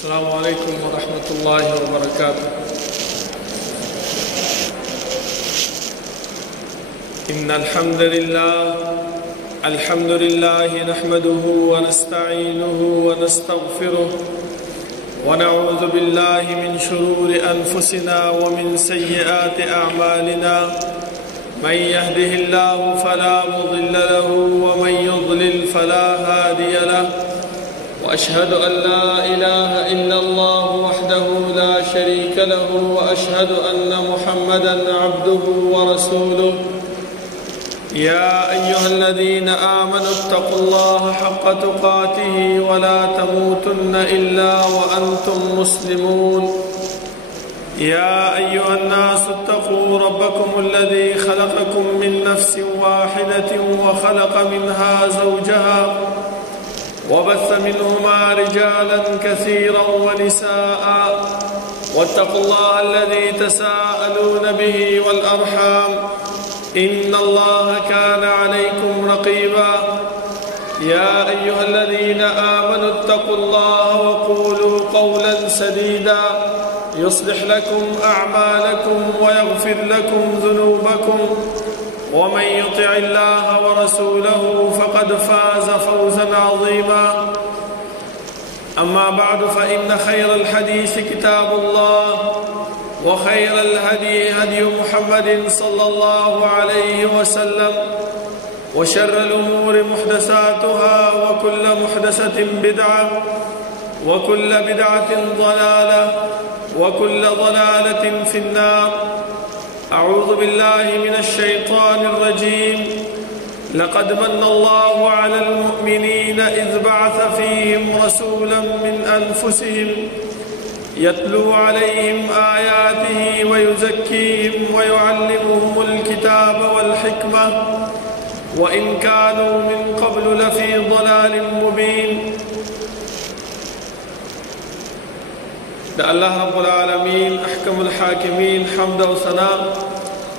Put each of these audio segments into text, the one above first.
السلام عليكم ورحمة الله وبركاته. إن الحمد لله نحمده ونستعينه ونستغفره ونعوذ بالله من شرور أنفسنا ومن سيئات أعمالنا. من يهده الله فلا مضل له ومن يضلل فلا هادي له، وأشهد أن لا إله إلا الله وحده لا شريك له، وأشهد أن محمدا عبده ورسوله. يا أيها الذين آمنوا اتقوا الله حق تقاته ولا تموتن إلا وأنتم مسلمون. يا أيها الناس اتقوا ربكم الذي خلقكم من نفس واحدة وخلق منها زوجها وبث منهما رجالا كثيرا ونساء، واتقوا الله الذي تساءلون به والأرحام إن الله كان عليكم رقيبا. يا أيها الذين آمنوا اتقوا الله وقولوا قولا سديدا يصلح لكم أعمالكم ويغفر لكم ذنوبكم، ومن يطع الله ورسوله فقد فاز فوزا عظيما. أما بعد، فإن خير الحديث كتاب الله، وخير الهدي هدي محمد صلى الله عليه وسلم، وشر الأمور محدثاتها، وكل محدثة بدعة، وكل بدعة ضلالة، وكل ضلالة في النار. أعوذ بالله من الشيطان الرجيم. لقد من الله على المؤمنين إذ بعث فيهم رسولا من أنفسهم يتلو عليهم آياته ويزكيهم ويعلمهم الكتاب والحكمة وإن كانوا من قبل لفي ضلال مبين. الله رب العالمين أحكم الحاكمين حمد وثناء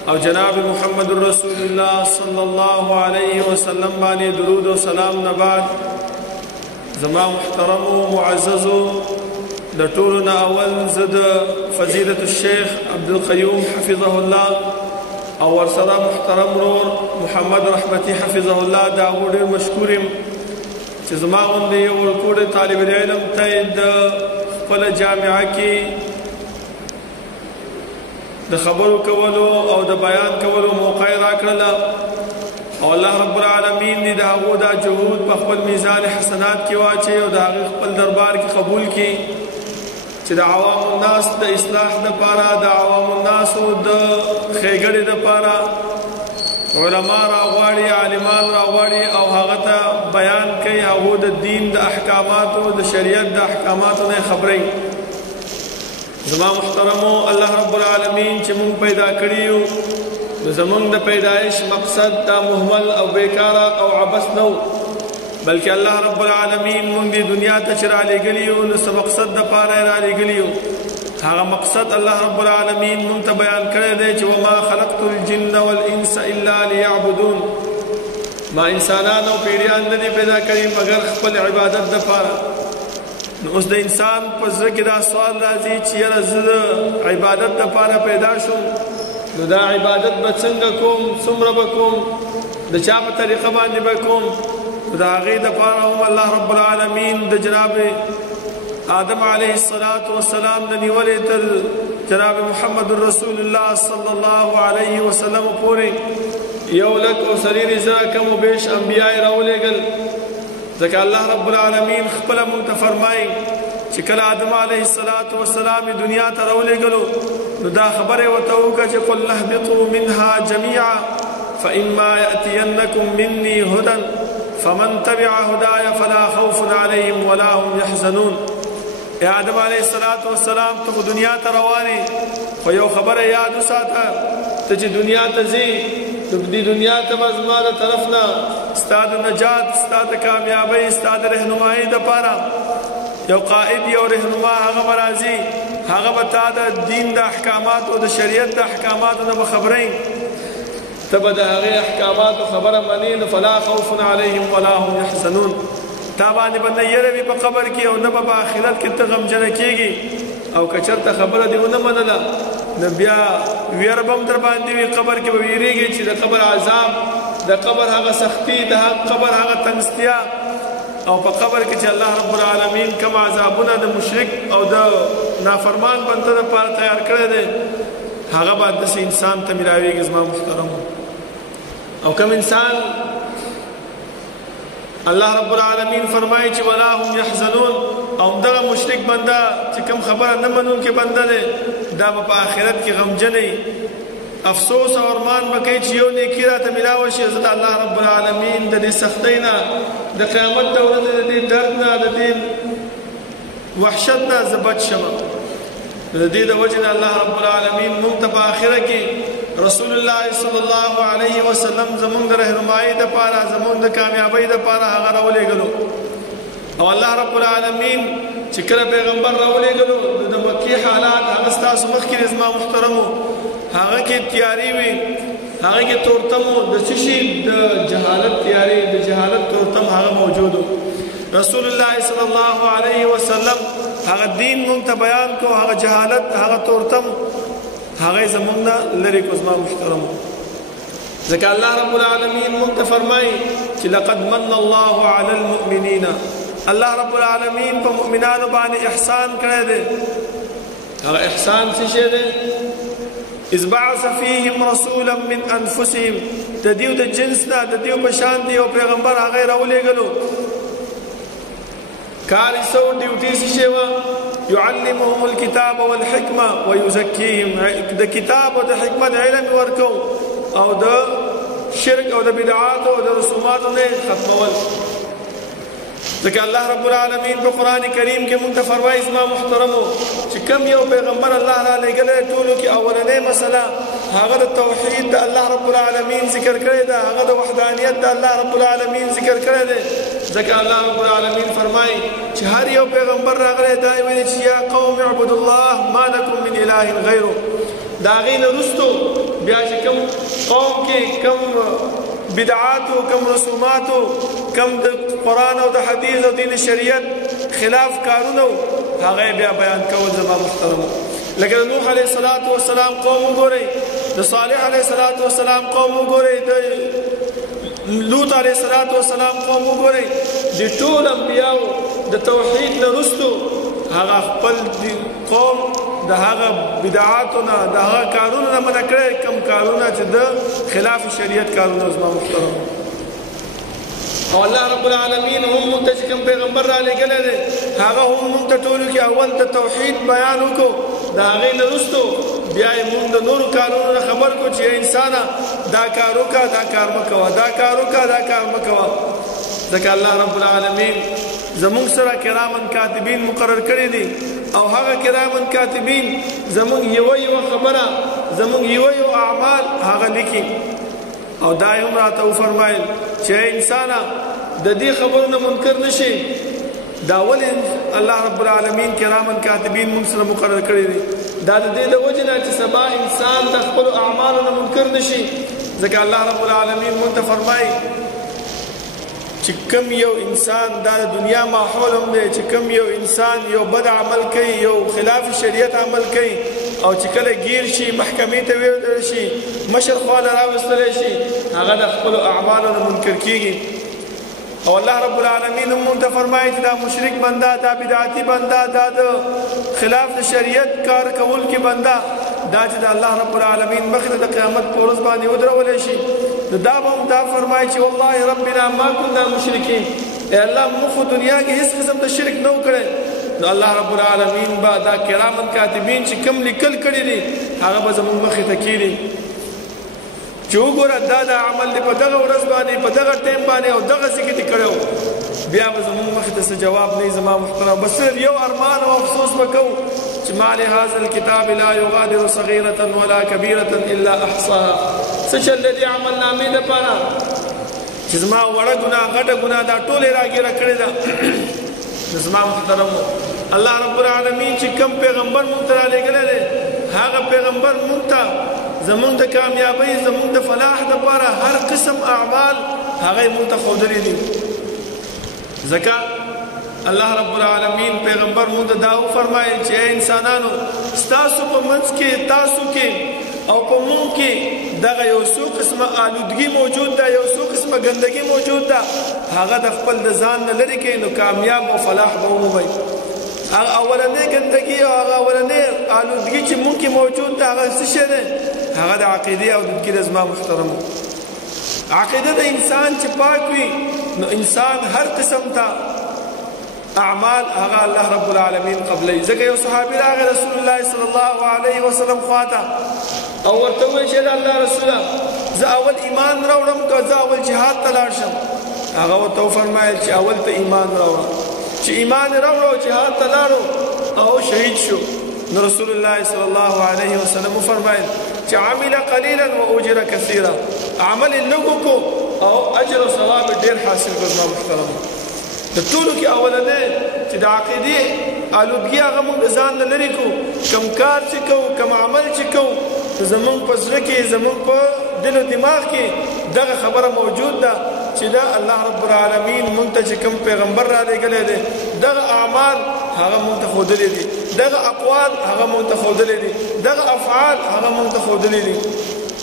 او جناب محمد رسول الله صلى الله عليه وسلم باندې درود و سلام نه بعد، زما محترم و معزز د ټولو نه اول زد فضیلة الشیخ عبدالقیوم حفظه الله او ورسره محترم رور محمد رحمتي حفظه الله دا ډېر مشکور یم چې زما غوندې یو ورکوړی طالب علم ته د خپله جامعه کې د خبرو کولو او د بیان کولو موقع راکړله، او الله رب العالمین دې د هغو دا جهود په خپل میزان حسنات کې واچوي او د هغې خپل دربار کې قبول کړي چې د عوام الناس د اصلاح دپاره، د عوام الناسو د ښېګړې دپاره علما راغواړي، عالمان راغواړي او هغه ته بیان کوي، هغو د دین د احکاماتو، د شریعت د احکاماتو نه خبروي. زما محترمو، الله رب العالمین چې مونږ پیدا کړي یو، نو زمونږ د پیدایش مقصد دا مهمل او بیکاره او عبث نه و، بلکې الله رب العالمین مونږ دې دنیا ته چې رالېږلي یو نو څه مقصد دپاره یې رالېږلي یو. هغه مقصد الله رب العالمین مونږ ته بیان کړی دی چې وما خلقت الجن والانس الا ليعبدون، ما انسانان او پیریان نه دي پیدا کړي مګر خپل عبادت دپاره. نو اوس د انسان په زړه کې دا سوال راځي چې یاره زه د عبادت دپاره پیدا شوم، نو دا عبادت به څنګه کوم، څومره به کوم، د چا په طریقه باندې به کوم. نو د هغې دپاره هم الله رب العالمین د جناب آدم علیه السلام نه نیولې تر جناب محمد رسول الله صلی الله علیه وسلم پورې 1,000 کم و بیش انبیاء یې راولېږل. ځکه الله رب العالمین خپله مونږ ته فرمایي چې کله آدم علیه السلام یې دنیا ته راولېږلو نو دا خبره یې ورته وکړه چې قل اهبطوا منها جمیعا فإما يأتینکم مني هدى فمن تبع هداي فلا خوف عليهم ولا هم يحزنون. ای آدم علیه السلام ته دنیا ته روانې، خو یو خبره یاد وساته، ته چې دنیا ته ځې نو دې دنیا ته به زما د طرف نه ستا د نجات، ستا د کامیابۍ، ستا د رهنمایۍ دپاره یو قائد، یو رهنما هغه به راځي، هغه به تا د دین د احکاماتو، د شریعت د احکاماتو نه به خبروي، ته به د هغې احکاماتو خبره منې، نو فلا خوف علیهم ولا هم یحزنون. تا باندې باندې یره وي په قبر کې او نه په آخرت کې ته غمجن کېږي او کچرته خبره دی ونه منله نو بیا ویره بم در باندې وي قبر کې به ویریږي چې د قبر عذاب د قبر هغه سختی د قبر هغه تنګستیا او په قبر کې چې الله رب العالمین کوم عذابونه د مشرک او د نافرمان بنده لپاره تیار کړی دی هغه به داسې انسان ته ملاویږي زما محترم او کوم انسان الله رب العالمین فرمایي چې ولا هم يحزنون او دغه مشرک بنده چې کوم خبره نه منونکي بنده دی دا به په آخرت کې غمجن افسوس او ارمان وکړي چې یو نیکي راته ملاوه شي زه د الله رب العالمین د دې سختۍ نه د قیامت د ورځې د دې درد نه د دې وحشت نه زه بچ شم د دې د وجې نه الله رب العالمین موږ ته په آخره کې رسول الله صلی الله علیه وسلم زمونږ د رهنمایۍ دپاره زمونږ د کامیابۍ دپاره هغه راولېږلو او الله رب العالمین چې کله پیغمبر راولېږلو د مکې حالات هغه ستاسو مخکې زما محترمو هغه کې تیاری وي هغه کې تورتم د څه شي د جهالت تیاری د جهالت تورتم هغه موجود رسول الله صلی الله علیه وسلم هغه دین مونږ ته بیان کو هغه جهالت هغه تورتم هغه زمونږ نه لرې کو زما محترم ځکه الله رب العالمین مونږ ته فرمایي چې لقد من الله علی المؤمنین الله رب العالمین په مؤمنانو باندې احسان کړی دی هغه احسان څه شی دی اذ بعث فيهم رسولا من انفسهم تدیو د جنسنا تدیو بشان دی او پیغمبر هغه راولېګلو کاری سو ډیوټي شیوا يعلمهم الكتاب والحكمه ويزكيهم د کتاب او د حکمت علم ورکو او د شرک او د بدعات او د رسومات نه ختمول ځکه الله رب العالمین په قران کریم کې مونږ ته فرمایي زما محترمو چې کوم یو پیغمبر الله را لېږلی ټولو کې اولنۍ مسله هغه د توحید د الله رب العالمین ذکر کړی ده هغه د وحدانیت د الله رب العالمین ذکر کړی دی ځکه الله رب العالمین فرمایي چې هر یو پیغمبر راغلی دا یې ویلي چې یا قوم اعبدوا الله ما لکم من اله غیره د هغې نه وروستو بیا چې کوم قوم کې کوم بدعاتو کم رسوماتو کم د قرآن او د حدیث او دین شریعت خلاف کارونو هغه بیا بیان کول زما محترم لکه نوح علیه السلام قوم وګورئ د صالح علیه السلام قوم وګورئ د لوط علیه السلام قوم وګورئ د ټول انبیاو د توحید نه وروستو هغه خپل قوم د هغه بدعاتونه د هغه کارونه نه منع کړي کم کارونه چې د خلاف شریعت کارونه زما محترم او الله رب العالمین هم متجکم پیغمبر را لګل دي هغه هم مونږ ته ټول کې اول د توحید بیان وکړو دا هغه نه رسټو بیا مونږ د نور کارونو خبر کو چې انسان دا کار وکړه دا کار مکوه دا کار وکړه دا کار مکوه ځکه الله رب العالمین زمونږ سره کرامن کاتبین مقرر کړی دي او هغه کرامن کاتبین زمونږ یو خبره زمونږ یو اعمال هغه لیکي او دا هم راته فرمایل چې انسان د دې خبرونو منکر نشي دا ولې الله رب العالمین کرامن کاتبین موږ سره مقرر کړی دي دا د دې د وجې نه چې سبا انسان د خپل اعمالو منکر نشي ځکه الله رب العالمین موږ ته فرمایي چې کوم یو انسان دا د دنیا ماحول هم دی چې کوم یو انسان یو بد عمل کوي یو خلاف شریعت عمل کوي او چې کله گیر شي محکمې ته ویل شي مشر خواله راوستلی شي هغه د خپلو اعمالو نه منکر کیږي او الله رب العالمین موږ ته فرمایي چې دا مشرک بنده دا بدعتي بنده دا د خلاف د شریعت کار کوونکی بنده دا چې د الله رب العالمین مخې د قیامت په ورځ باندې ودرولی شي نو دا به هم دا فرمایي چې والله ربنا ما كنا مشرکین ای الله موږ خو دنیا کې هېڅ قسم د شرک نه و کړی نو الله رب العالمین به دا کرامن کاتبین چې کوم لیکل کړي دي هغه به زموږ مخې ته کېږي چې وګوره دا د عمل دی په دغه ورځ باندې په دغه ټایم باندې او دغه څه کې دې کړی و بیا به زموږ مخې ته څه جواب نه وي زما محترم بس صرف یو ارمان او افسوس به کوو چې ما لهذا الكتاب لا يغادر صغيرة ولا كبيرة إلا أحصاها څه چل د دې عملنامې دپاره چې زما وړه ګناه غټه ګناه دا ټولې راګیره کړې ده زما محترمو الله رب العالمین چې کوم پیغمبر مونږ ته رالیږلی دی هغه پیغمبر مونږ ته زمونږ د کامیابۍ زمونږ د فلاح دپاره هر قسم اعمال هغه یې مونږ ته ښودلي دي ځکه الله رب العالمین پیغمبر مونږ ته دا فرمایي چې انسانانو تاسو په منځ کې تاسو کې او په مونږ کې دغه یو څو قسمه آلودګي موجود ده یو څو قسمه ګندګي موجود ده هغه د خپل د ځان نه لري کې نو کامیاب او فلاح به ومومئ هغه اولنې ګندګي او هغه اولنې آلودګي چې مونږ کې موجود ده هغه څه شی ده هغه د عقیدې او آلودګي د زما محترمو عقیده د انسان چې پاک وي نو انسان هر قسم ته اعمال هغه الله رب العالمین قبلې ځکه یو صحابي راغی رسول الله صلی الله علیه وسلم خواته او ورته ویل چې الله رسوله زه اول ایمان راوړم که زه اول جهاد ته لاړ شم هغه ورته وفرمایل چې اول ته ایمان راوړه چې ایمان راوړو جهاد ته لاړو او شهید شو نو رسول الله صلی الله علیه وسلم وفرمایل چې عمل قلیلا واجر کثیرا عمل لږ کو او اجر او ثواب ډیر حاصل کړو محترم د ټولو کې اولنې چې د عقیدې آلودګي هغه موږ ځان نه لرې کو کم کار چې کوو کم عمل چې کوو زمونږ په زړه کې زمونږ په دل او دماغ کې دغه خبره موجود ده چې دا الله رب العالمین موږ ته چې کوم پیغمبر را لېږلی دی دغه اعمال هغه موږ ته ښودلي دي دغه اقوال هغه موږ ته ښودلي دي دغه افعال هغه موږ ته ښودلي دي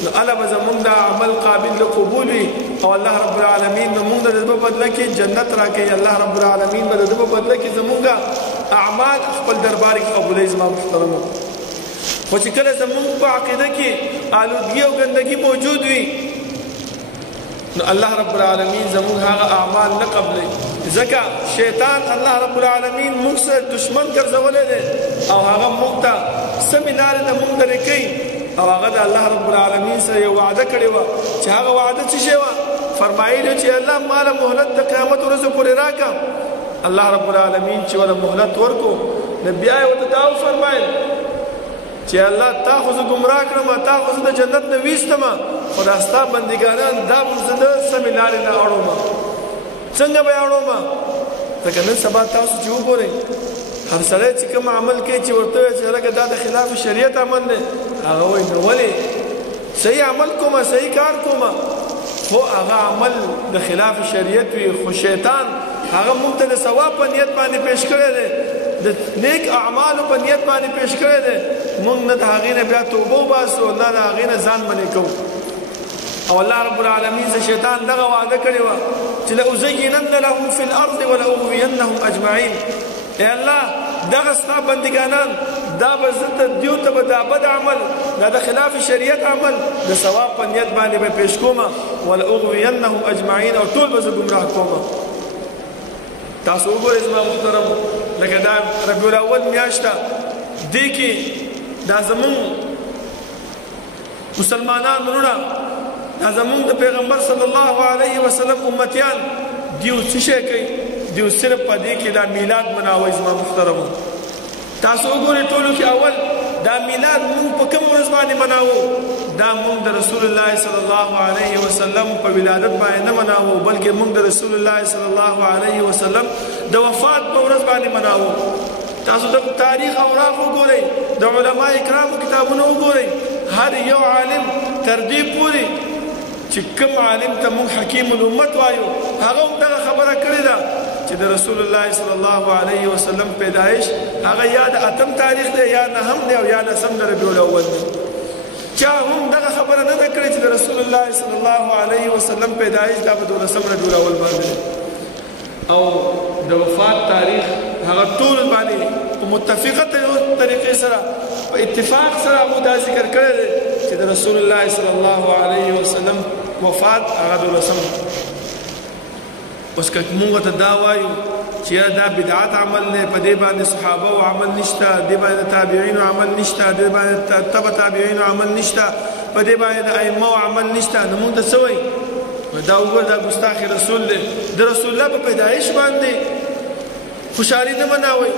نو الله به زمونږ د عمل قابل د قبول وي او الله رب العالمین به موږ ته د ده په بدله کې جنت راکوي الله رب العالمین به د ده په بدله کې زمونږ اعمال خپل دربار کې قبولوي زما محترمو خو چې کله زمونږ په عقیده کې آلودګي او ګندګي موجود وي نو الله رب العالمین زمونږ هغه اعمال نه قبلوي ځکه شیطان الله رب العالمین موږ سره دشمن ګرځولی دی او هغه موږ ته سمې لارې ته موږ لرې کوي او هغه د الله رب العالمین سره یو وعده کړې وه چې هغه وعده څه شی وه فرمایلي چې الله ماله مهلت د قیامت ورځو پورې راکړه الله رب العالمین چې وله مهلت ورکړو نو بیا یې ورته دا وفرمایل چې الله تا خو زه ګمراه کړم تا خو زه د جنت نه ویستم خو دا ستا بندګانان دا به زه د سمې لارې نه اړوم څنګه به یې اړوم ځکه نن سبا تاسو چې وګورئ هر سړی چې کوم عمل کوي چې ورته وایي چې هلکه دا د خلاف شریعت عمل دی هغه وایي نو ولې صحیح عمل کومه صحیح کار کومه خو هغه عمل د خلاف شریعت وي خو شیطان هغه موږ ته د ثواب په نیت باندې پیش کړی دی د نیک اعمالو په نیت باندې پیش کړی دی موږ نه د هغې نه بیا توبه وباسو نه د هغې نه ځان منې کوو او الله رب العالمین د شیطان دغه وعده کړې وه چې لأزینن لهم فی الارض ولأغوینهم اجمعین ای الله دغه ستا بندګانان دا به زه دیو ته به دا بد عمل دا د خلاف شریعت عمل د ثواب په نیت باندې به پیش کومه ولأغوینهم اجمعین او ټول به زه ګمراه کومه تاسو وګورئ زما محترمو لکه دا ربیع الاول میاشت ده دې کې دا زمونږ مسلمانان وروڼه دا زمونږ د پیغمبر صلی الله علیه وسلم امتیان دیو څه شی کوي دیو صرف په دې کې دا میلاد مناوئ زما محترمو تاسو وګورئ ټولو کې اول دا میلاد مونږ په کوم ورځ باندې مناوو دا مونږ د رسول الله صلی الله علیه وسلم په ولادت باندې نه مناوو بلکې مونږ د رسول الله صلی الله علیه وسلم د وفات په ورځ باندې مناوو تاسو د تاریخ اوراق وګورئ د علما کرامو کتابونه وګورئ هر یو عالم تر دې پورې چې کوم عالم ته مونږ حکیم الامت وایو هغه هم دغه خبره کړې ده چې د رسول الله صلی الله علیه وسلم پیدایش هغه یا د اتم تاریخ دی یا نهم دی او یا لسم د ربیع الاول دی چا هم دغه خبره نه ده کړې چې د رسول الله صلی الله علیه وسلم پیدایش دا په 12 ربیع الاول باندې او د وفات تاریخ هغه ټول باندې په متفقه طریقې سره په اتفاق سره مو دا ذکر کړی دی چې د رسول الله صلی الله علیه وسلم وفات هغه 12 اوس که موږ ته دا وایو چې دا بدعت عمل دی په دې باندې صحابه او عمل نشته دې باندې تابعین عمل نشته دې باندې تبع تابعین عمل نشته په دې باندې د ائمه عمل نشته نو موږ ته څه وایي دا وګوره دا ګستاخ رسول دی د رسول الله په پیدایش باندې خوشحالي نه مناوئ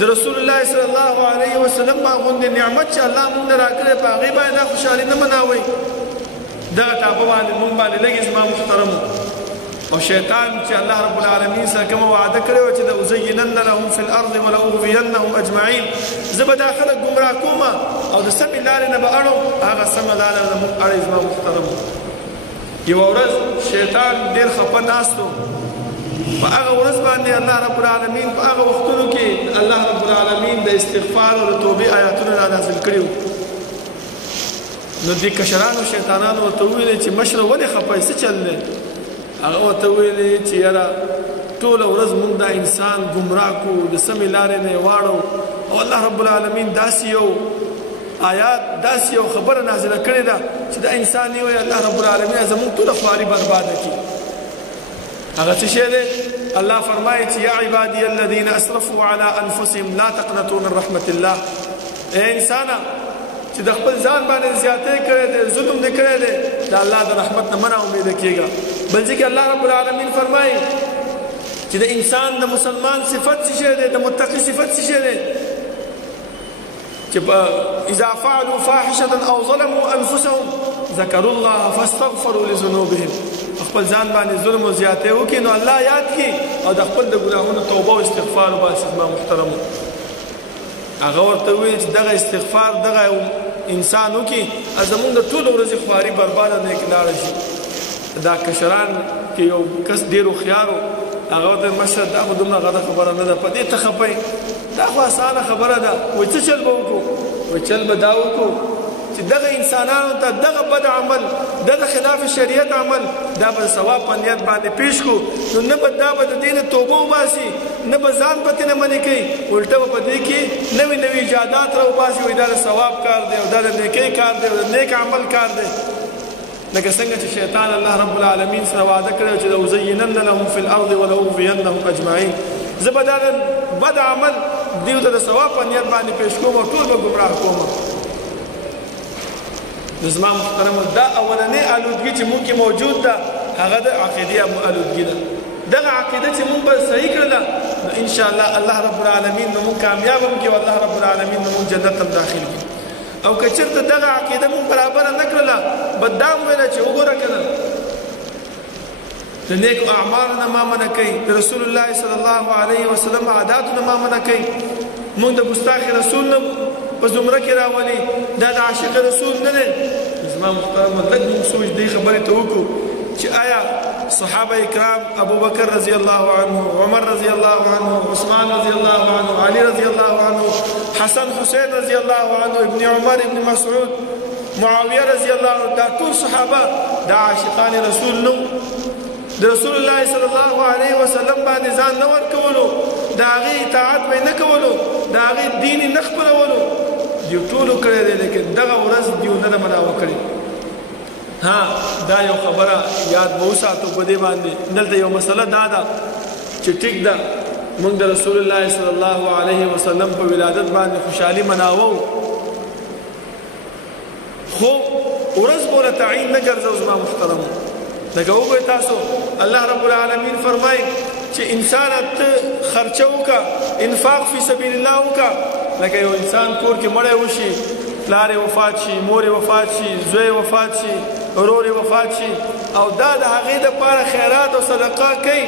د رسول الله صلی الله علیه وسلم باندې نعمت چې الله موږ راکړې په هغې باندې خوشحالي نه مناوئ دغه ټاپه باندې موږ باندې لږ زما محترمو او شیطان چې الله رب العالمین سره کومه وعده کړې وه چې لأزینن لهم فی الارض ولأغوینهم اجمعین زه به دا خلک ګمراه کوم او د سمې لارې نه به اړم هغه سمه لاره نه موږ اړئ زما محترمو یوه ورځ شیطان ډېر خفه ناست و په هغه ورځ باندې الله رب العالمین په هغه وختونو کې الله رب العالمین د استغفار او د توبې آیاتونه را نازل کړي نو دې کشرانو شیطانانو ورته وویلې چې مشره ولې خفه څه چل دی هغه ورته وویلې چې یاره ټوله ورځ موږ دا انسان ګمراه کړو د سمې لارې نه یې واړو او الله رب العالمین داسې یو آیات داسې یو خبره نازله کړې ده چې دا انسان یې وایي الله رب العالمین زموږ ټوله خواري برباده کړي هغه څه شی دی الله فرمایي چې یا عبادي الذین اسرفوا على انفسهم لا تقنطوا من رحمت الله اے انسانه چې د خپل ځان باندې زیاتې کړې دي ظلم دې کړی دی د الله د رحمت نه مه امید کېږه بل ځکه الله رب العالمین فرمایي چې د انسان د مسلمان صفت څه شی دی د متقي صفت څه شی دی چې اذا فعلوا فاحشه او ظلموا انفسهم ذكروا الله فاستغفروا لذنوبهم خپل ځان باندې ظلم او زیاتې وکړي نو الله یاد کړي او د خپل د ګناهونو توبه او استغفار وباسي ما محترمو هغه ورته وایي چې دغه استغفار دغه انسان وکړي زمونږ د ټولو ورځې خواري برباده نه لاړه شي دا کشران کې یو کس ډېر هوښیار و هغه ورته مشره دا خو دومره غده خبره نه ده په دې ته خفئ دا خو اسانه خبره ده وایي څه چل به وکړو وایي چل به دا وکړو چې دغه انسانانو ته دغه بد عمل دغه خلاف شریعت عمل دا به ثواب په نیت باندې پیش کړو نو نه به دا به د دې نه توبه وباسي نه به ځان پکې نه منې کوي الټه به په دې کې نوي نوي ایجادات راوباسي وایي دا د ثواب کار دی او دا د نیکۍ کار دی او د نیک عمل کار دی لکه څنګه چې شیطان الله رب العالمین سره وعده کړی چې لأزینن لهم فی الارض ولأغوینهم اجمعین زه به دا بد عمل دیو ته د ثواب په نیت باندې پیش کوم او ټول به ګمراه کوم زما محترم دا اولنې آلودګي چې موږ کې موجود ده هغه د عقیدې آلودګي ده دغه عقیده چې موږ به صحیح کړله نو ان شاء الله الله رب العالمین نو موږ کامیاب هم کړي او الله رب العالمین نو موږ جنت هم داخل کړي او که چېرته دغه عقیده موږ برابره نه کړله بد دا هم ویله چې وګوره که نه د نیکو اعمالو نه ما منع کوي د رسول الله صلی الله علیه وسلم عاداتو نه ما منع کوي موږ د ګستاخ رسول نه په زمره کې راولي دا د عاشق رسول نه دی زما محترم لږ موږ سوچ دې خبرې ته وکړو چې آیا صحابه کرام ابو بکر رضی الله عنه عمر رضی الله عنه عثمان رضی الله عنه علي رضی الله عنه حسن حسین رضی الله عنه ابن عمر ابن مسعود معاویه رضی الله عنه دا ټول صحابه د عاشقان رسول نو د رسول الله صلی الله علیه وسلم باندې ځان نه ورکولو د هغې اطاعت به یې نه کولو د هغې دین یې نه خپرولو دیو ټولو کړی دی لیکن دغه ورځ دیو نه ده مناوه کړې ها دا یو خبره یاد به وساتو په دې باندې دلته یو مسله دا ده چې ټیک ده موږ د رسول الله صلی الله علیه وسلم په ولادت باندې خوشحالي مناوو خو ورځ پوره تعین نه ګرځو زما محترمو لکه وګورئ تاسو الله رب العالمین فرمایي چې انسان ته خرچه وکړه انفاق فی سبیل الله وکړه لکه یو انسان کور کې مړی وشي پلار یې وفات شي مور یې وفات شي زوی یې وفات شي ورور یې وفات شي او دا د هغې دپاره خیرات او صدقه کوي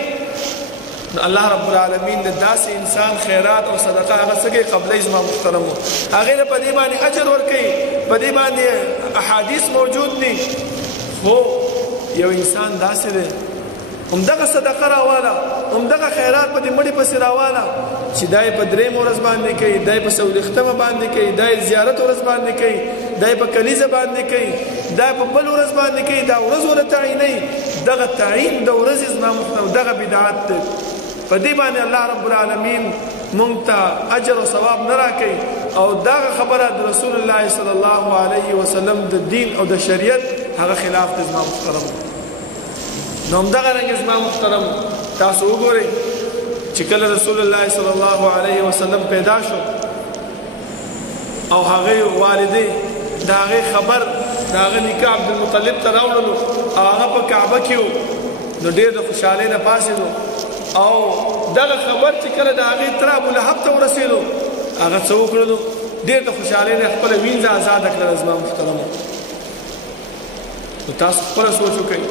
نو الله رب العالمین د داسې انسان خیرات او صدقه هغه څه کوي قبلی زما محترمو هغې له په دې باندې اجر ورکوي په دې باندې احادیث موجود دي خو یو انسان داسې دی همدغه صدقه راواله همدغه خیرات په دې مړي پسې راواله چې دا یې په درېیم ورځ باندې کوي دا یې په څلوېښتمه باندې کوي دا یې زیارت ورځ باندې کوي دا یې په کلیزه باندې کوي دا یې په بل ورځ باندې کوي دا ورځ ورته تعینوي دغه تعین د ورځې زما محترم دغه بدعت دی په دې باندې الله رب العالمین مونږ ته اجر او ثواب نه راکوي او دغه خبره د رسول الله صلی الله علیه وسلم د دین او د شریعت هغه خلاف دی زما محترم نو همدغه رنګ زما محترم تاسو وګورئ چې کله رسول الله صلی الله علیه وسلم پیدا شو او هغې والدې د هغې خبر د هغه نیکه عبدالمطلب ته راوړلو او هغه په کعبه کې و نو ډېر د خوشحالۍ نه پاڅېدو او دغه خبر چې کله د هغې تره ابولهب ته ورسېدو هغه څه وکړلو ډېر د خوشحالۍ نه خپله وینځه ازاده کړله زما محترمو نو تاسو خپله سوچ وکئ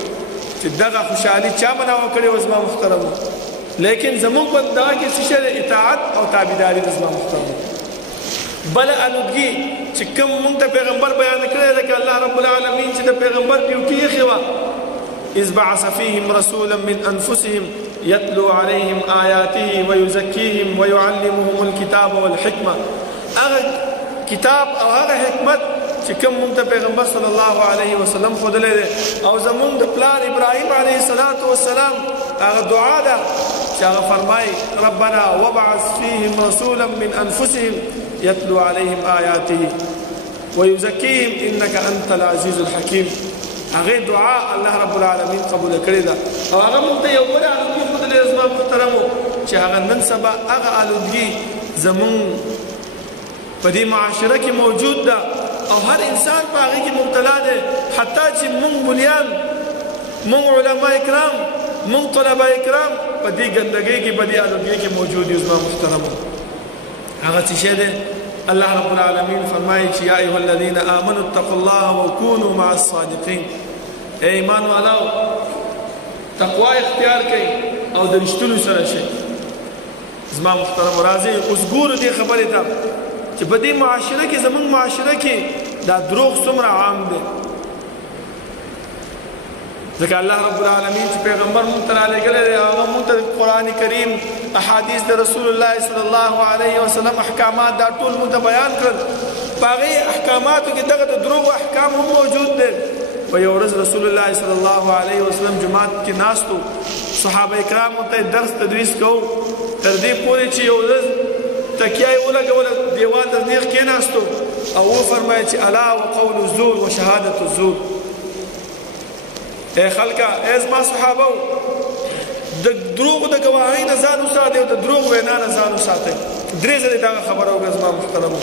چې دغه خوشحالي چا مناوه کړې وه زما محترمو لیکن زمونږ په دغه کې څه شی دی اطاعت او تابعداري ده زما محترمو بله الودګي چې کوم مونږ ته پیغمبر بیان کړی دی که الله رب العالمین چې د پیغمبر ډیوټي ایښې وه اذ بعث فیهم رسولا من انفسهم يتلو عليهم آياته ويزكيهم ويعلمهم الكتاب والحكمة هغه کتاب او هغه حکمت چې کوم مونږ ته پیغمبر صلی الله علیه وسلم خودلې ده او زمونږ د پلار ابراهیم علیه السلام هغه دعا ده چې هغه فرمایي ربنا وابعث فيهم رسولا من انفسهم يتلو عليهم آياته ويزكيهم انك انت العزيز الحكيم هغه دعا الله رب العالمین قبول کړی ده او هغه مونږ ته یو بل الودګي خودلې زما محترمو چې هغه نن سبا هغه الودګي زمونږ په دې معاشره کې موجود ده او هر انسان په هغه کې مبتلا ده حتی چې مونږ مليان مونږ علما کرام مونږ طلبه کرام په دې ګندګۍ کې په دې الودګۍ کې موجود یو زما محترمو هغه څه ده الله رب العالمین فرمایي چې یا ایها الذين آمنوا اتقوا الله وكونوا مع الصادقين اے ایمان والو تقوا اختیار کړئ او د رښتینو سره شئ زما محترم راځي اوس ګورو دې خبرې ته چې په دې معاشره کې زمونږ معاشره کې دا دروغ څومره عام دي ځکه الله رب العالمین چې پیغمبر مونږ ته رالیږلی دی هغه مونږ ته قرآن کریم احادیث د رسول الله صلی الله علیه وسلم احکامات دا ټول مونږ ته بیان کړل په هغې احکاماتو کې دغه د دروغو احکام هم موجود دی په یو ورځ رسول الله صلی الله علیه وسلم جماعت کې ناستو صحابه کرامو ته درس تدریس کوو تر دې پورې چې یو ورځ تکیه یې ولګوله دیوال ته نېغ کېناستو او وفرمایه چې الا وقول الزور وشهادة الزور اے خلکه اے زما صحابه د دروغ د ګواهۍ نه ځان وساتئ او د دروغ وینا نه ځان وساتئ درې ځلې دغه خبره وکړه زما محترمو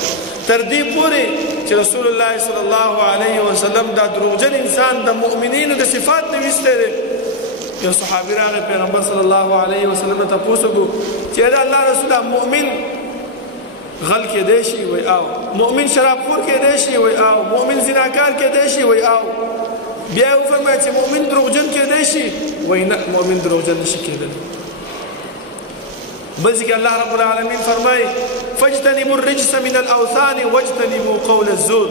تر دې پورې چې رسول الله صلی الله علیه وسلم دا دروغجن انسان د مؤمنینو د صفات نه ویستی دی یو صحابي راغی پیغمبر صلی الله علیه وسلم ته تپوس وکړو چې دا الله رسوله مؤمن غل کې دی شي وی او مؤمن شرابخور کې دی شي وی او مؤمن زناکار کې دی شي وی او بیا یې وفرمایه چې مؤمن دروغجن کې دی شي وی نه مؤمن دروغجن نشي کېدلی بل ځای کې الله رب العالمین فرمایي فاجتنبوا الرجس من الاوثان واجتنبوا قول الزور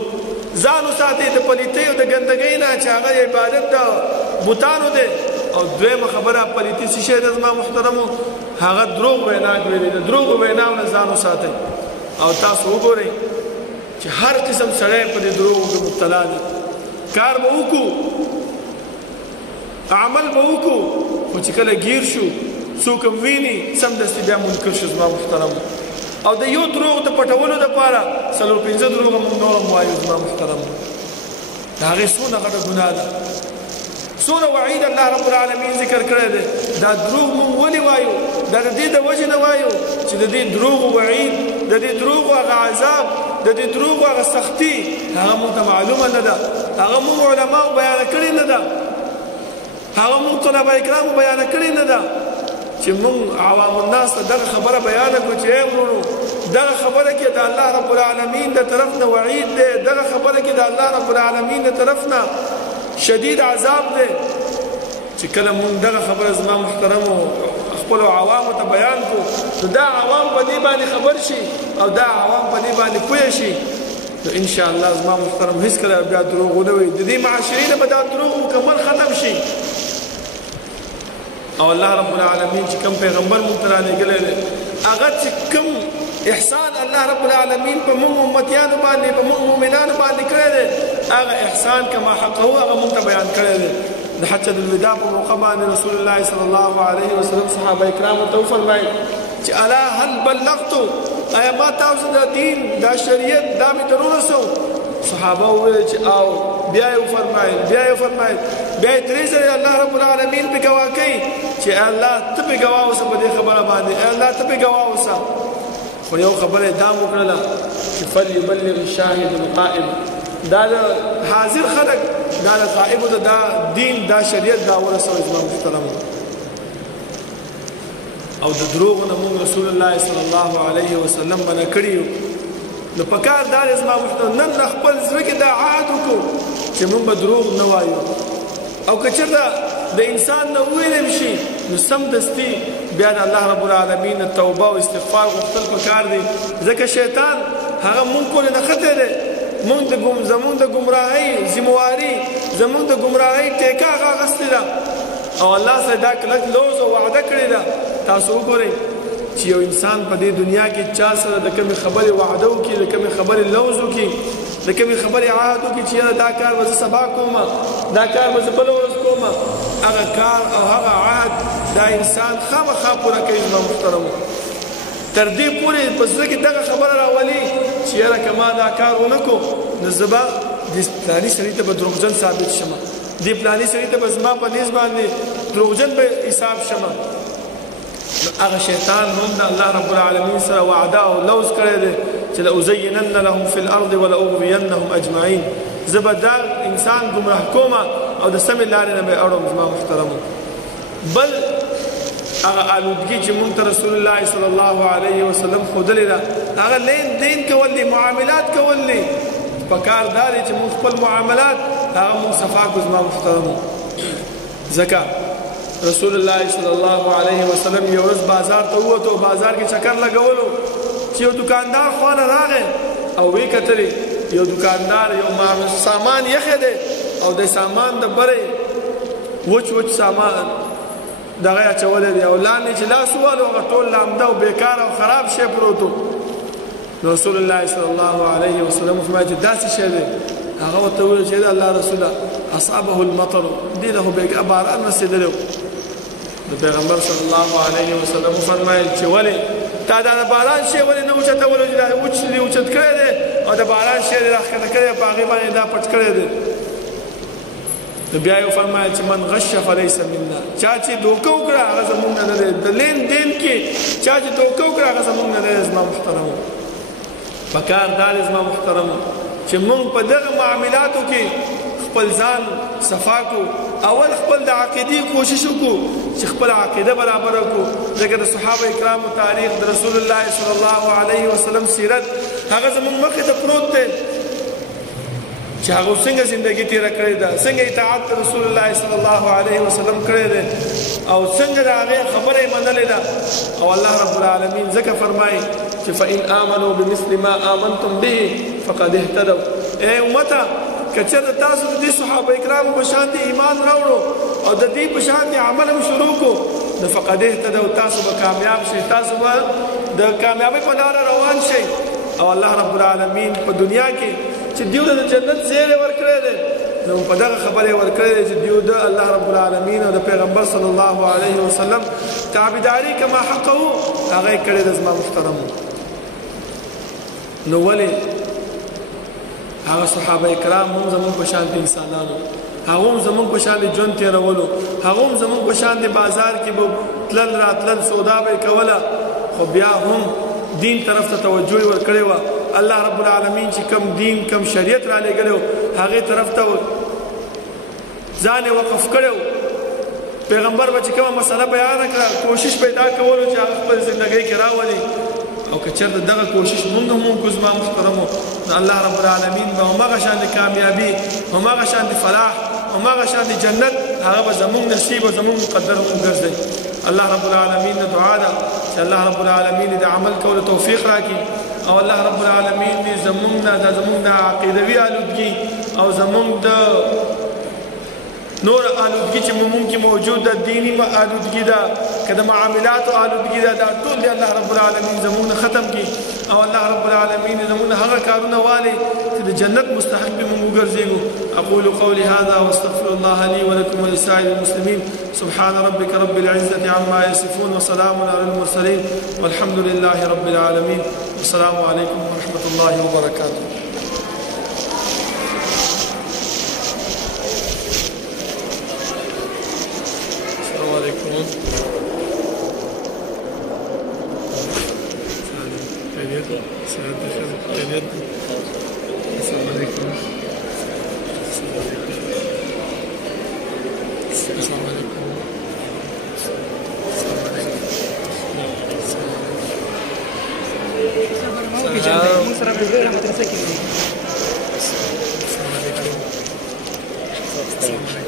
ځان وساتئ د پلیتۍ او د ګندګۍ نه چې هغه عبادت د بوتانو دی او دویمه خبره پلیتي څه شی ده زما محترمو هغه دروغ وینا کوي د دروغو ویناو نه ځان وساتئ او تاسو وګورئ چې هر قسم سړی په دې دروغو کې مبتلا دی کار به وکړو عمل به وکړو خو چې کله ګیر شو څوک هم ویني سمدستي بیا منکر شو زما محترمو او د یو دروغ د پټولو دپاره څلور پنځه دروغ موږ نور هم وایو زما محترمو د هغې څونه غټه ګناه ده څونه وعید الله رب العالمین ذکر کړی دی دا دروغ موږ ولې وایو دا د دې د وجې نه وایو چې د دې دروغو وعید د دې دروغو هغه عذاب د دې دروغو هغه سختي هغه موږ ته معلومه نه ده هغه موږ علماو بیانه کړې نه ده هغه موږ طلبه کرامو بیانه کړې نه ده چې موږ عوام الناس ته دغه خبره بیانه کړو چې ای ورونو دغه خبره کې د الله رب العالمین د طرف نه وعید دی دغه خبره کې د الله رب العالمین د طرف نه شدید عذاب دی چې کله مونږ دغه خبره زما محترمو خپلو عوامو ته بیان کړو نو دا عوام په دې باندې خبر شي او دا عوام په دې باندې پوه شي نو انشاءالله زما محترم هېڅکله بیا دروغ ونه وایي د دې معاشرې نه به دا دروغ مکمل ختم شي او الله رب العالمین چې کوم پیغمبر مونږ ته رالیږلی دی هغه چې کوم احسان الله رب العالمین په مونږ امتیانو باندې په مونږ مؤمنانو باندې کړی دی هغه احسان کما حقه هغه مونږ ته بیان کړی دی د حجة الوداع په موقع باندې رسول الله صلی الله علیه وسلم صحابه کرامو ته وفرمایل چې الا هل بلغت آیا ما تاسو د دین دا شریعت دا مې تر ورسو صحابه وویل چې او بیا یې وفرمایل بیا یې وفرمایل بیا یې درې ځلې الله رب العالمین پې ګواه کوي چې الله ته پې ګواه اوسه په دې خبره باندې الله ته پې ګواه اوسه خو یو خبره یې دا م وکړله چې فلیبلغ الشاهد الغائب دا د حاضر خلک دا د غائبو ته دا دین دا شریعت دا ورسوه زما محترمو او د دروغو نه مونږ رسول الله صلی الله علیه وسلم منع کړي یو نو پکار دا دی زما محترم نن د خپل زړه کې دا عهد وکړو چې مونږ به دروغ نه وایو او که چېرته د انسان نه وویلم شي نو سمدستي بیا د الله رب العالمین توبه او استغفار غوښتل پکار دی ځکه شیطان هغه مونږ پورې نښتی دی زمونږ د ګمراهۍ ذمواري زمونږ د ګمراهۍ ټیکه هغه اخیستې ده او الله سره دا کلک لوز او وعده کړی دا تاسو وګورئ چې یو انسان په دې دنیا کې چا سره د کومې خبرې وعده وکړي د کومې خبرې لوز وکړي د کومې خبرې عهد وکړي چې دا کار به زه سبا کوم دا کار به زه بله ورځ کوم هغه کار او هغه عهد دا انسان خامخا پوره کوي زما محترمو تر دې پورې په زړه کې دغه خبره راولي چې یاره که ما دا کار ونه کړو نو زه به د فلاني سړي ته به دروغجن ثابت شم دې فلاني سړي ته به زما په نیز باندې دروغجن به حساب شم هغه شیطان هم د الله رب العالمین سره وعده او لوز کړی دی چې لأزینن لهم فی الارض ولأغوینهم اجمعین زه به دا انسان ګمراه کوم او د سمې لارې نه به اړوم زما محترمو بل هغه آلودګي چې مونږ ته رسول الله صلی الله علیه وسلم ښودلې ده هغه لین دین کول دي معاملات کول دي پکار دا دی چې مونږ خپل معاملات هغه مونږ صفا کړو زما محترمو ځکه رسول الله صلی الله علیه وسلم یو ورځ بازار ته ووتو بازار کې چکر لګولو چې یو دکاندار خوانه راغی او وی کتلې یو دکاندار یو سامان یخی دی او د سامان د برې وچ سامان دغه اچولی دی او لاندې چې لاس ووالو هغه ټول لامده او بیکار او خراب شی پروت و رسول الله صلی الله علیه وسلم فرمایي چې داسې شی دی هغه ورته وویل چې الله رسوله اصابه المطر دې له باران رسېدلی د پیغمبر صلی الله علیه وسلم فرمایل چې ولې تا دا د باران شی ولې نه اوچتولو چې دا اوچت کړی دی او د باران شی دې راښکته کړی په هغې باندې دا پټ کړی دی نو بیا یې وفرمایل چې من غش فلیس منا چا چې دوکه وکړه هغه زمونږ نه دی د لین دین کې چا چې دوکه وکړه هغه زمونږ نه دی زما محترمو پکار دا دی زما محترمو چې مونږ په دغه معاملاتو کې خپل ځان صفا کو اول خپل د عقیدې کوشش وکړو چې خپل عقیده برابر کړو ځکه د صحابه کرامو تاریخ د رسول الله صلی الله علیه وسلم سیرت هغه زموږ مخې ته پروت دی چې هغه څنګه زندگی تیره کړې ده څنګه اطاعت رسول الله صلی الله علیه وسلم کړی دی او څنګه د هغې خبره یې منلې ده او الله رب العالمین ځکه فرمایي چې فإن آمنوا بمثل ما آمنتم به فقد اهتدوا ای امته که چېرته تاسو د دې صحابه کرامو په شان دې ایمان راوړو او د دې په شان دې عمل هم شروع کړو نو فقد اهتدوا تاسو به کامیاب شئ تاسو به د کامیابۍ په لاره روان شئ او الله رب العالمین په دنیا کې چې دیو د جنت زیری ورکړی دی نو په دغه خبرې ورکړی دی چې دیو د الله رب العالمین او د پیغمبر صلی الله علیه وسلم تابعداري کما حقه هغه یې کړې ده زما محترمو نو ولې هغه صحابه کرام هم زموږ په شان انسانانو هغه هم زموږ په شان ژوند تېرولو هغه هم زموږ په شان بازار کې به تلل راتلل سودا به یې کوله خو بیا هم دین طرف ته توجه یې ورکړې وه الله رب العالمین چې کم دین کم شریعت را لېږلی و هغې طرف ته ځان یې وقف کړی و پیغمبر به چې کومه مسله بیانه کړه کوشش به یې دا کولو چې هغه خپل زندګۍ کې راولي او که چېرته دغه کوشش مونږ هم وکړو زما محترمو نو الله رب العالمین به هماغه شان د کامیابي هماغه شان د فلاح هماغه شان د جنت هغه به زموږ نصیب او زموږ مقدر هم وګرځوي الله رب العالمین نه دعا ده چې الله رب العالمین د عمل کولو توفیق راکړي او الله رب العالمین دې زموږ نه د عقیدوي آلودګي او زموږ د نور آلودګي چې مونږ کې موجود ده دینی آلودګي ده که د معاملاتو آلودګي ده دا ټول دی الله رب العالمین زموږ نه ختم کړي او الله رب العالمین زموږ نه هغه کارونه والي چې د جنت مستحق به مونږ وګرځېږو اقول قولي هذا واستغفر الله لي ولكم ولسائر المسلمين سبحان ربك رب العزة عما يصفون وسلام على المرسلين والحمد لله رب العالمين والسلام عليكم ورحمة الله وبركاته Assalamualaikum.